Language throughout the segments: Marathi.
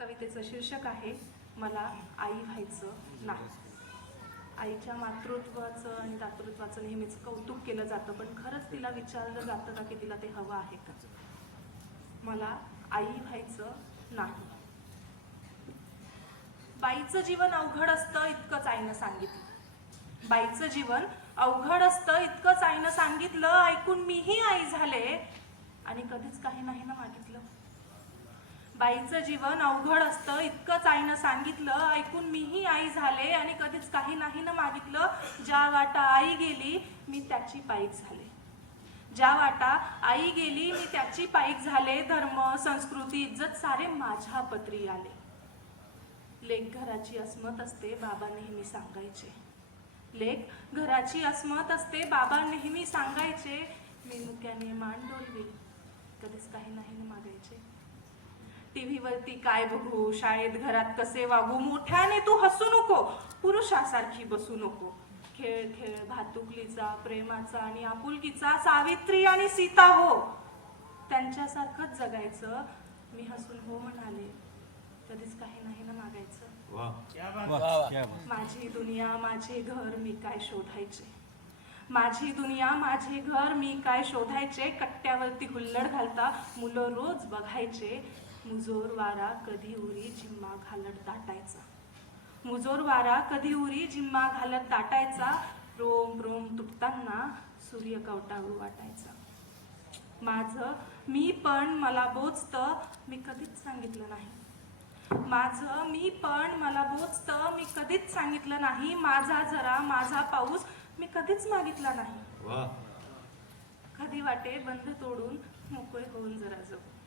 कवितेचं शीर्षक आहे मला आई व्हायचं नाही. आईच्या मातृत्वाचं आणि दातृत्वाचं नेहमीच कौतुक केलं जातं पण खरंच तिला विचारलं जातं का की तिला ते हवं आहे का? मला आई व्हायचं नाही. बाईचं जीवन अवघड असतं इतकंच आईनं सांगितलं. बाईचं जीवन अवघड असतं इतकंच आईनं सांगितलं ऐकून मीही आई झाले. आणि कधीच काही नाही ना मागितलं. बाईचं जीवन अवघड असतं. इतकंच आईनं सांगितलं ऐकून मीही आई झाले आणि कधीच काही नाही ना मागितलं. ज्या वाटा आई गेली मी त्याची पायीक झाले. ज्या वाटा आई गेली मी त्याची पायीक झाले. धर्म संस्कृती इज्जत सारे माझ्या पत्री आले. लेख घराची अस्मत असते बाबा नेहमी सांगायचे. लेख घराची अस्मत असते बाबा नेहमी सांगायचे. मी मुक्याने मान डोलवी. कधीच काही नाही ना मागायचे टीव्हीवरती काय बघू? शाळेत घरात कसे वागू? मोठ्याने तू हसू नको. पुरुषासारखी बसू नको. खेळ खेळ भातुकलीचा प्रेमाचा आणि आपुलकीचा सावित्री आणि सीता हो. त्यांच्यासारखंच जगायचं. मी हसून हो म्हणाले. कधीच काही नाही ना मागायचं. वाह वाह, क्या बात. माझी दुनिया माझे घर मी काय शोधायचे? माझी दुनिया माझे घर मी काय शोधायचे? कट्ट्यावरती हुल्लड घालता मुलं रोज बघायचे. मुजोर वारा कधी उरी जिम्मा घालत दाटायचा. मुजोर वारा कधी उरी जिम्मा घालत दाटायचा रोम रोम तुटताना सूर्य कवटाळू वाटायचा. माझं मी पण मला बोचतं मी कधीच सांगितलं नाही. माझं मी पण मला बोचतं मी कधीच सांगितलं नाही. माझा जरा माझा पाऊस मी कधीच मागितला नाही. कधी वाटे बंध तोडून मोकळे होऊन जरा जगू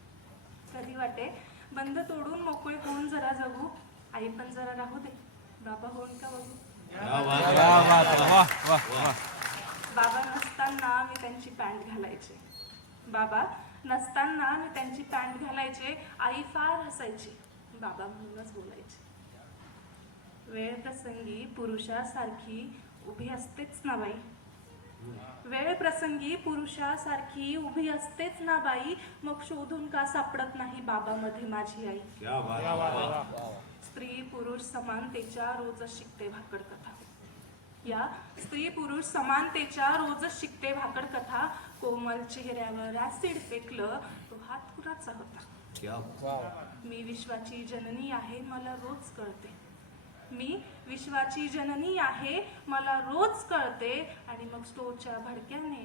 कधी वाटे? बंध तोडून मोकळे होऊन जरा जगू. आई पण जरा राहू दे. बाबा होऊन का बघू? बाबा नसताना मी त्यांची पॅन्ट घालायचे. बाबा नसताना मी त्यांची पॅन्ट घालायचे. आई फार हसायची. बाबा म्हणूनच बोलायचे. वेळ प्रसंगी पुरुषासारखी उभी असतेच ना बाई. वेळ प्रसंगी पुरुषासारखी उभी असतेच ना बाई. मग शोधून का सापडत नाही बाबामध्ये माझी आई? क्या बात वाह. स्त्री पुरुष समानतेच्या रोजच शिकते भाकड कथा. या स्त्री पुरुष समानतेच्या रोजच शिकते भाकड कथा. कोमल चेहऱ्यावर ऍसिड फेकलं तो हात कुणाचा होता? क्या मी विश्वाची जननी आहे मला रोज कळते. मी विश्वाची जननी आहे मला रोज कळते. आणि मग स्टोच्या भडक्याने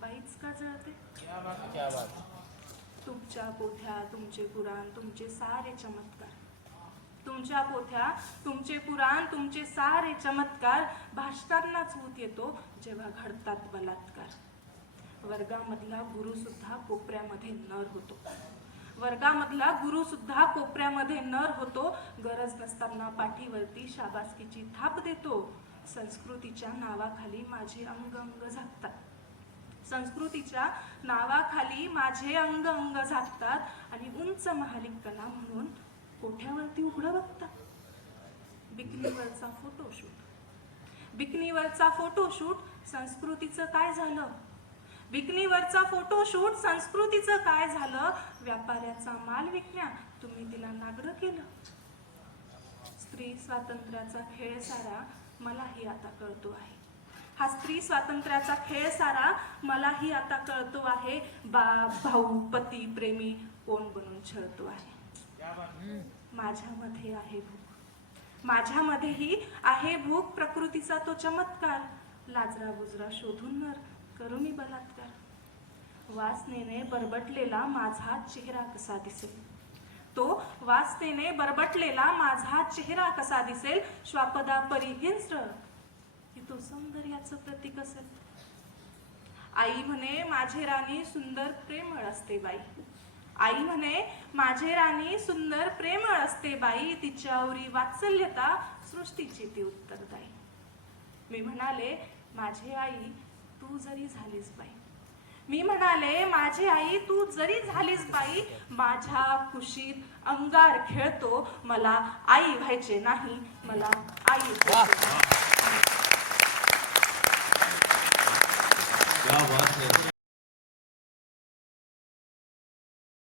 बाईच का जळते? तुमच्या पोथ्या तुमचे पुराण तुमचे सारे चमत्कार. तुमच्या पोथ्या तुमचे पुराण तुमचे सारे चमत्कार भाषतानाच होत येतो जेव्हा घडतात बलात्कार. वर्गामधला गुरुसुद्धा कोपऱ्यामध्ये नर होतो. वर्गामधला गुरु सुद्धा कोपऱ्यामध्ये नर होतो. गरज नसताना पाठीवरती शाबासकीची थाप देतो. संस्कृतीच्या नावाखाली माझे अंग अंग झाकतात. संस्कृतीच्या नावाखाली माझे अंग अंग झाकतात आणि उंच महालिकला म्हणून कोठ्यावरती उघडं बघतात. बिकनीवरचा फोटोशूट बिकनीवरचा फोटोशूट संस्कृतीचं काय झालं? विकनीवरचा फोटोशूट संस्कृतीचं काय झालं? व्यापाऱ्याचा माल विकण्या तुम्ही तिला नागरं केलं. स्त्री स्वातंत्र्याचा खेळ सारा मलाही आता कळतो आहे. हा स्त्री स्वातंत्र्याचा खेळ सारा मलाही आता कळतो आहे. बाप भाऊ पती प्रेमी कोण बनून छळतो आहे? माझ्यामध्ये आहे भूक. माझ्यामध्येही आहे भूक. प्रकृतीचा तो चमत्कार. लाजरा बुजरा शोधून नर करू मी बलात्कार? वासनेने बरबटलेला माझा चेहरा कसा दिसेल? तो वासनेने बरबटलेला माझा चेहरा कसा दिसेल? श्वापदा परिहिंस्र. की तो सौंदर्याचं प्रतीक असेल. आई म्हणे माझे राणी सुंदर प्रेमळ असते बाई. आई म्हणे माझे राणी सुंदर प्रेमळ असते बाई. तिच्यावरी वात्सल्यता सृष्टीची ती उत्तरदायी. मी म्हणाले माझे आई तू जरी झालीस बाई. मी म्हणाले माझी आई तू जरी झालीस बाई माझ्या कुशीत अंगार खेळतो. मला आई व्हायचे नाही मला आई